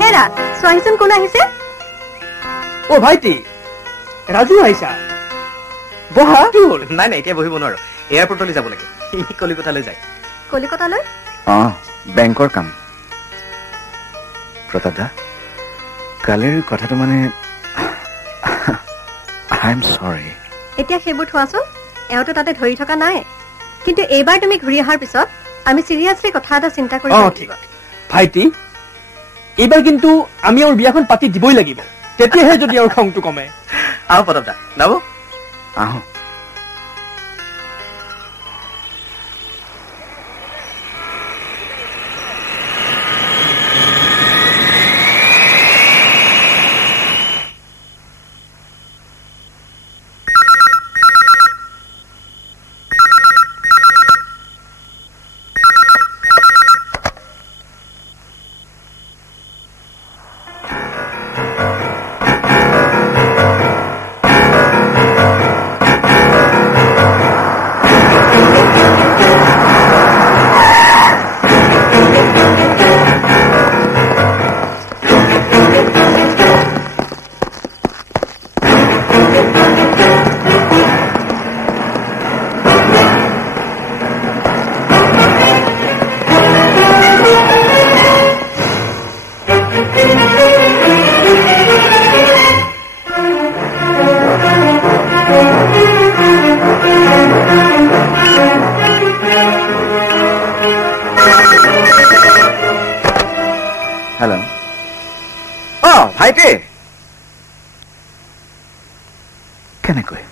হেৰা চোৱাহিচোন কোন আহিছে। ও ভাইটি ৰাজু আহিছা বহা। নাই নাই এতিয়া বহিব নোৱাৰো এয়াৰপৰ্টলৈ যাব লাগে কলিকতালৈ যায়। কলিকতালৈ? বেংকৰ কাম। প্ৰতাপ দা কালিৰ কথাটো মানে আই এম চৰি। এতিয়া সেইবোৰ থোৱাচোন এওঁতো তাতে ধৰি থকা নাই কিন্তু এইবাৰ তুমি ঘূৰি অহাৰ পিছত আমি চিৰিয়াছলি কথা এটা চিন্তা কৰিম। ঠিক আছে ভাইটি এইবাৰ কিন্তু আমি আৰু বিয়াখন পাতি দিবই লাগিব তেতিয়াহে যদি আৰু খংটো কমে। আহো প্ৰতাপ দা যাব আহো। হেল্ল' ভাইটি কেনেকৈ